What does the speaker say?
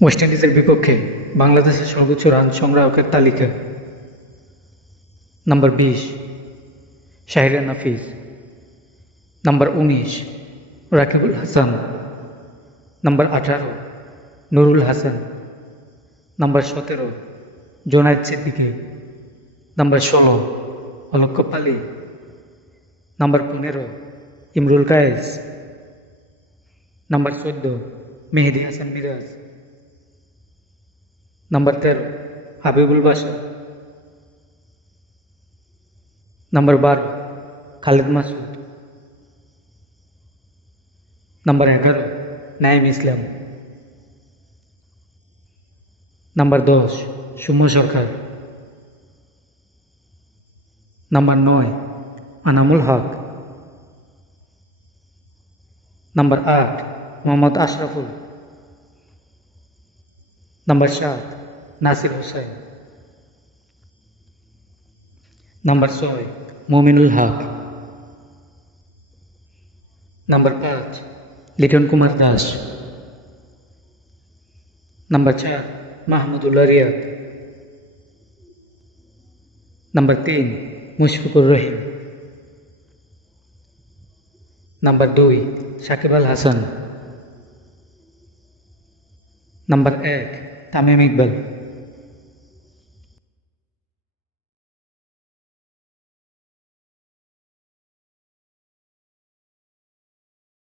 West ইন্ডিজের বিপক্ষে বাংলাদেশের সর্বোচ্চ রান সংগ্রাহকের তালিকা। নাম্বার বিশ শাহিরা নাফিজ নাম্বার উনিশ রাকিবুল হাসান নাম্বার আঠারো নুরুল হাসান নাম্বার সতেরো জোনায়েদ সিদ্দিকী নাম্বার ষোলো অলক্ষ পালি নাম্বার পনেরো ইমরুল কায়েস নাম্বার চোদ্দ মেহেদি হাসান মিরাজ নাম্বার তেরো হাবিবুল বাসা নাম্বার বারো খালেদ মাসুদ নাম্বার এগারো নাইম ইসলাম নাম্বার দশ সৌম্য সরকার নাম্বার নয় আনামুল হক নাম্বার আট মোহাম্মদ আশরাফুল নাম্বার সাত নাসির হোসেন নাম্বার ছয় মমিনুল হক নাম্বার পাঁচ লিটন কুমার দাস নাম্বার চার মাহমুদুল্লাহ রিয়াদ নাম্বার তিন মুশফিকুর রহিম নাম্বার দুই সাকিব আল হাসান নাম্বার এক তামিম ইকবাল